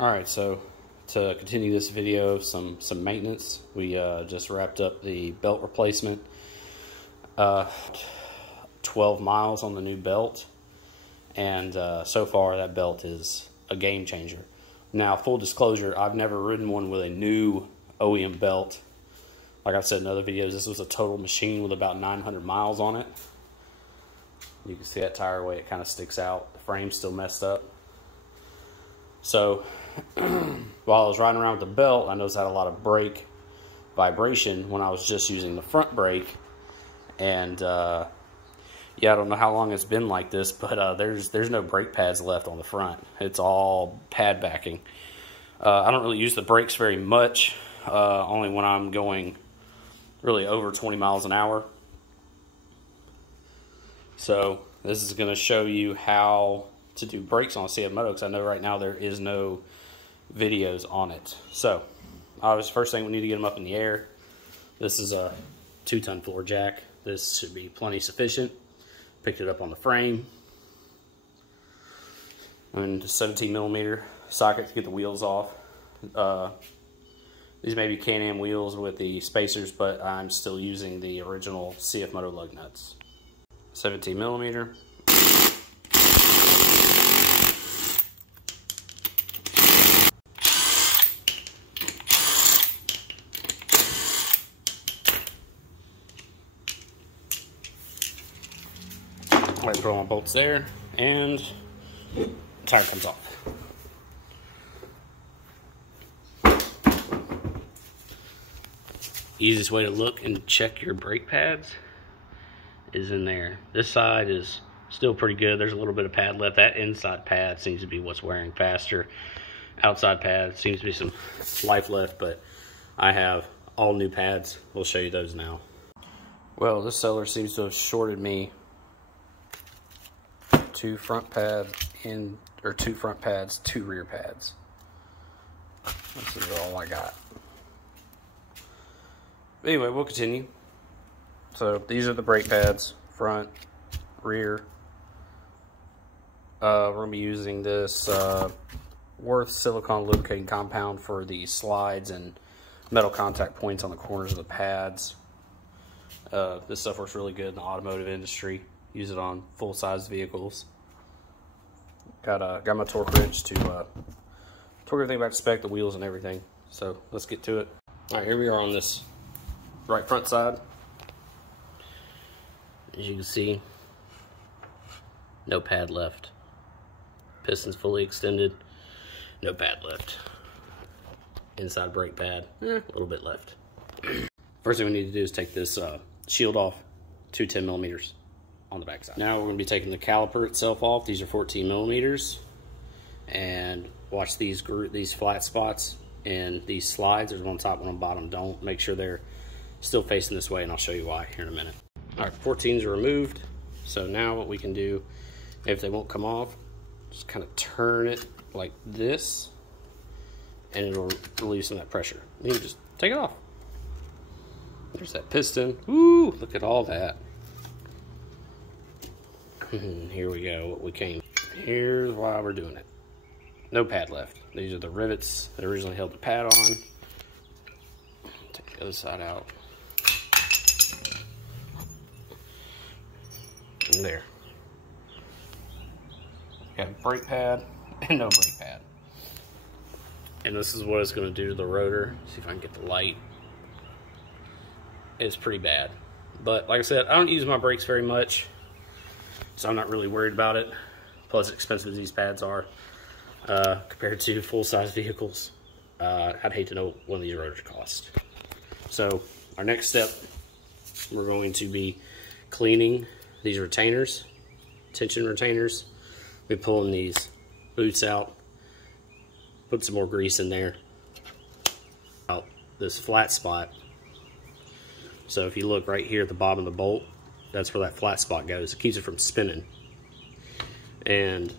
Alright, so to continue this video, some maintenance. We just wrapped up the belt replacement. 12 miles on the new belt, and so far that belt is a game changer. Now, full disclosure, I've never ridden one with a new OEM belt. Like I've said in other videos, this was a total machine with about 900 miles on it. You can see that tire way it kind of sticks out. The frame's still messed up. So while I was riding around with the belt, I noticed I had a lot of brake vibration when I was just using the front brake. And yeah, I don't know how long it's been like this, but there's no brake pads left on the front. It's all pad backing. I don't really use the brakes very much, only when I'm going really over 20 miles an hour. So this is going to show you how to do brakes on a CF Moto, because I know right now there is no videos on it. So obviously, first thing, we need to get them up in the air. This is a 2-ton floor jack. This should be plenty sufficient. Picked it up on the frame. And 17mm socket to get the wheels off. These may be Can-Am wheels with the spacers, but I'm still using the original CF Moto lug nuts. 17mm. I throw my bolts there, and the tire comes off. Easiest way to look and check your brake pads is in there. This side is still pretty good. There's a little bit of pad left. That inside pad seems to be what's wearing faster. Outside pad seems to be some life left, but I have all new pads. We'll show you those now. Well, this seller seems to have shorted me two front pads, 2 rear pads. This is all I got. But anyway, we'll continue. So these are the brake pads, front, rear. We're going to be using this Worth silicone lubricating compound for the slides and metal contact points on the corners of the pads. This stuff works really good in the automotive industry. Use it on full-size vehicles. Got my torque wrench to torque everything back to spec, the wheels and everything. So let's get to it. All right, here we are on this right front side. As you can see, no pad left. Piston's fully extended, no pad left. Inside brake pad, a little bit left. First thing we need to do is take this shield off, 10mm on the back side. Now we're going to be taking the caliper itself off. These are 14mm, and watch these flat spots and these slides. There's one on top, one on bottom. Don't. Make sure they're still facing this way, and I'll show you why here in a minute. All right, 14s are removed. So now what we can do, if they won't come off, just kind of turn it like this, and it'll relieve some of that pressure. You can just take it off. There's that piston. Woo! Look at all that. Here we go. What we came. Here's why we're doing it. No pad left. These are the rivets that originally held the pad on. Take the other side out. And there. Got a brake pad and no brake pad. And this is what it's going to do to the rotor. See if I can get the light. It's pretty bad. But like I said, I don't use my brakes very much, so I'm not really worried about it. Plus, as expensive as these pads are compared to full-size vehicles, I'd hate to know what one of these rotors cost. So our next step, we're going to be cleaning these retainers, tension retainers. We're pulling these boots out, put some more grease in there. Out this flat spot. So if you look right here at the bottom of the bolt, that's where that flat spot goes. It keeps it from spinning. And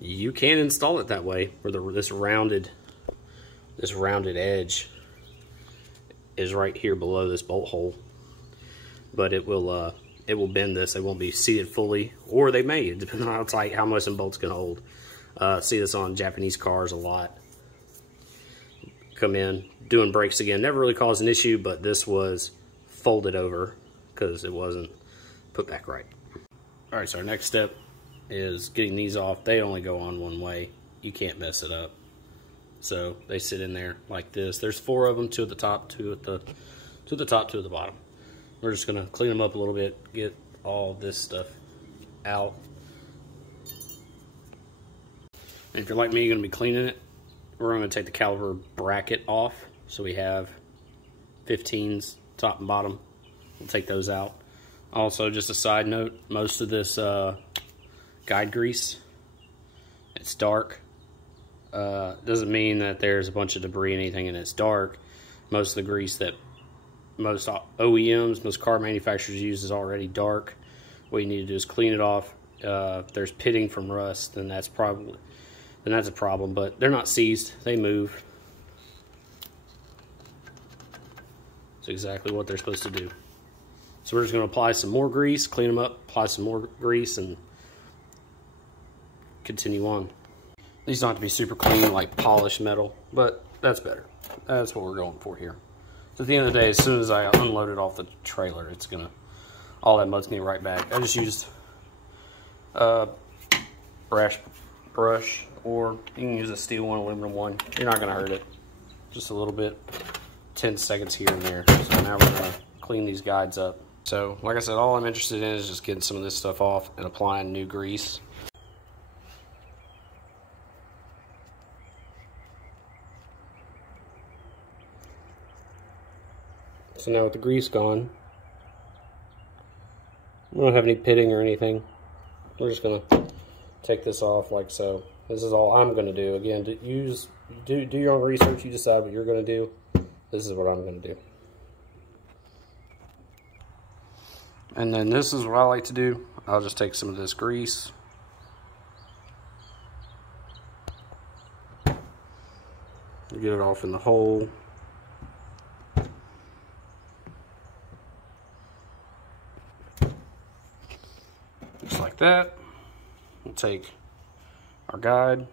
you can install it that way, where this rounded edge is right here below this bolt hole. But it will bend this. It won't be seated fully, or they may, depending on how tight, how much some bolts can hold. See this on Japanese cars a lot. Come in, doing brakes again. Never really caused an issue, but this was folded over because it wasn't put back right. All right, so our next step is getting these off. They only go on one way. You can't mess it up. So they sit in there like this. There's 4 of them, 2 at the top, 2 at the top, 2 at the bottom. We're just gonna clean them up a little bit, get all this stuff out. And if you're like me, you're gonna be cleaning it. We're gonna take the caliper bracket off. So we have 15s, top and bottom. We'll take those out. Also, just a side note, most of this guide grease, it's dark. Doesn't mean that there's a bunch of debris and anything and it's dark. Most of the grease that most OEMs, most car manufacturers use is already dark. What you need to do is clean it off. If there's pitting from rust, then that's a problem, but they're not seized, they move. It's exactly what they're supposed to do. So we're just going to apply some more grease, clean them up, apply some more grease, and continue on. These don't have to be super clean like polished metal, but that's better. That's what we're going for here. So at the end of the day, as soon as I unload it off the trailer, it's gonna, all that mud's gonna be right back. I just used brush, or you can use a steel one, aluminum one. You're not gonna hurt it. Just a little bit, 10 seconds here and there. So now we're gonna clean these guides up. So like I said, all I'm interested in is just getting some of this stuff off and applying new grease. So now with the grease gone, we don't have any pitting or anything. We're just gonna take this off like so. This is all I'm gonna do. Again, do your own research. You decide what you're gonna do. This is what I'm gonna do. And then this is what I like to do. I'll just take some of this grease. Get it off in the hole. Just like that. We'll take our guide.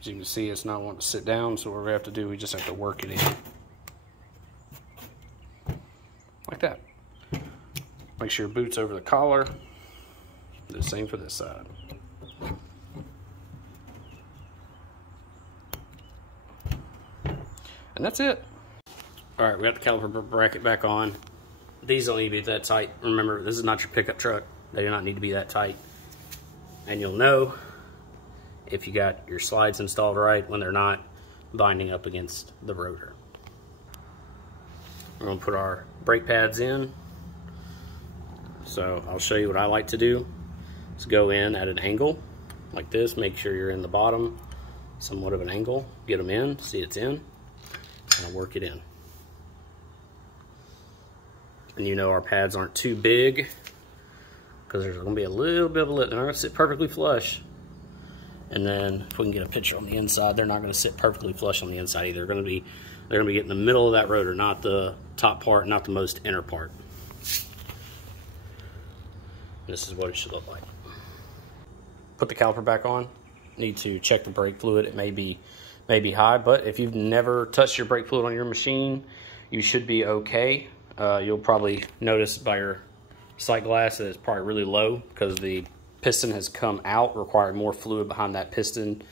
As you can see, it's not wanting to sit down, so what we have to do, we just have to work it in. Like that. Make sure your boot's over the collar. Do the same for this side. And that's it. All right, we got the caliper bracket back on. These don't need to be that tight. Remember, this is not your pickup truck. They do not need to be that tight. And you'll know if you got your slides installed right when they're not binding up against the rotor. We're gonna put our brake pads in. So I'll show you what I like to do. Is go in at an angle like this. Make sure you're in the bottom, somewhat of an angle. Get them in, see it's in, and I'll work it in. And you know our pads aren't too big because there's going to be a little bit of a lip. They're not going to sit perfectly flush. And then if we can get a picture on the inside, they're not going to sit perfectly flush on the inside either. They're going to be getting in the middle of that rotor, not the top part, not the most inner part. This is what it should look like. Put the caliper back on. Need to check the brake fluid. It may be high, but if you've never touched your brake fluid on your machine, you should be okay. You'll probably notice by your sight glass that it's probably really low because the piston has come out, requiring more fluid behind that piston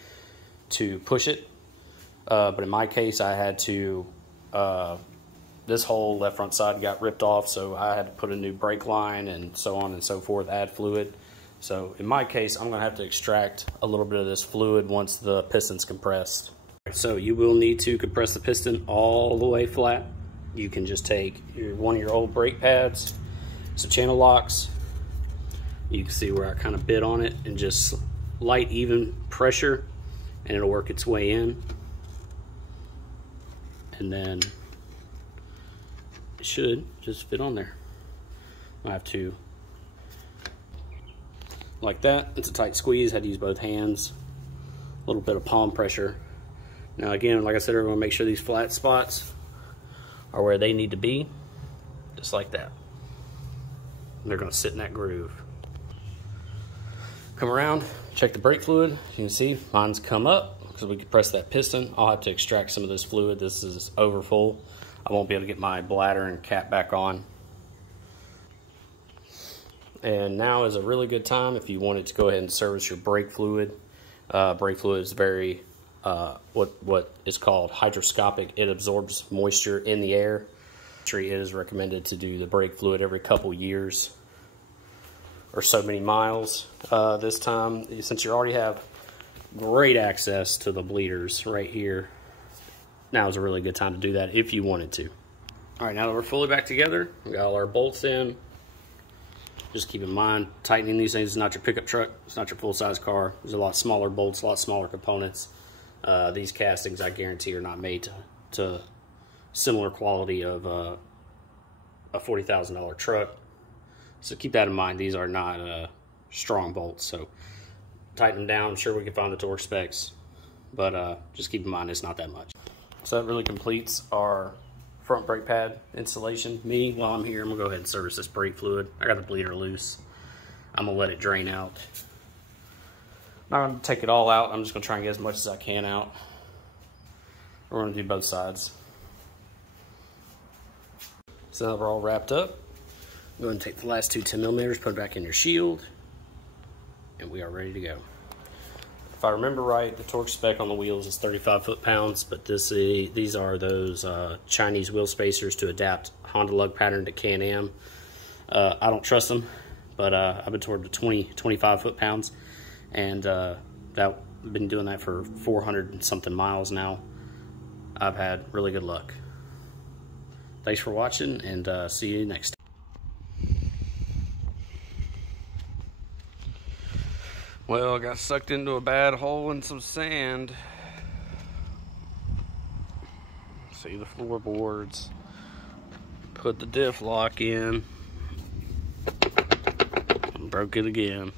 to push it. But in my case, I had to, this whole left front side got ripped off, so I had to put a new brake line and so on and so forth, add fluid. So in my case, I'm gonna have to extract a little bit of this fluid once the piston's compressed. So you will need to compress the piston all the way flat. You can just take one of your old brake pads, some channel locks. You can see where I kind of bit on it, and just light, even pressure, and it'll work its way in. And then it should just fit on there. I have to, like that. It's a tight squeeze. Had to use both hands. A little bit of palm pressure. Now again, like I said, we're going to make sure these flat spots are where they need to be, just like that. And they're going to sit in that groove. come around, check the brake fluid. You can see mine's come up because we can press that piston. I'll have to extract some of this fluid. This is over full. I won't be able to get my bladder and cap back on. And now is a really good time if you wanted to go ahead and service your brake fluid. Brake fluid is very, what is called hydroscopic. It absorbs moisture in the air. It is recommended to do the brake fluid every couple years or so many miles. This time, since you already have great access to the bleeders right here, now is a really good time to do that if you wanted to. All right, now that we're fully back together, we got all our bolts in. Just keep in mind, tightening these things is not your pickup truck. It's not your full-size car. There's a lot smaller bolts, a lot smaller components. These castings, I guarantee, are not made to similar quality of a $40,000 truck. So keep that in mind. These are not strong bolts. So tighten them down. I'm sure we can find the torque specs, but just keep in mind it's not that much. So that really completes our front brake pad installation. While I'm here, I'm gonna go ahead and service this brake fluid. I got the bleeder loose. I'm gonna let it drain out. I'm not gonna take it all out. I'm just gonna try and get as much as I can out. We're gonna do both sides. So now we're all wrapped up. Go ahead and take the last two 10mm, put it back in your shield, and we are ready to go. If I remember right, the torque spec on the wheels is 35 foot-pounds, but these are those Chinese wheel spacers to adapt Honda lug pattern to Can-Am. I don't trust them, but I've been toward the 25 foot-pounds, and I've been doing that for 400 and something miles now. I've had really good luck. Thanks for watching, and see you next time. Well, I got sucked into a bad hole in some sand. See the floorboards. Put the diff lock in. Broke it again.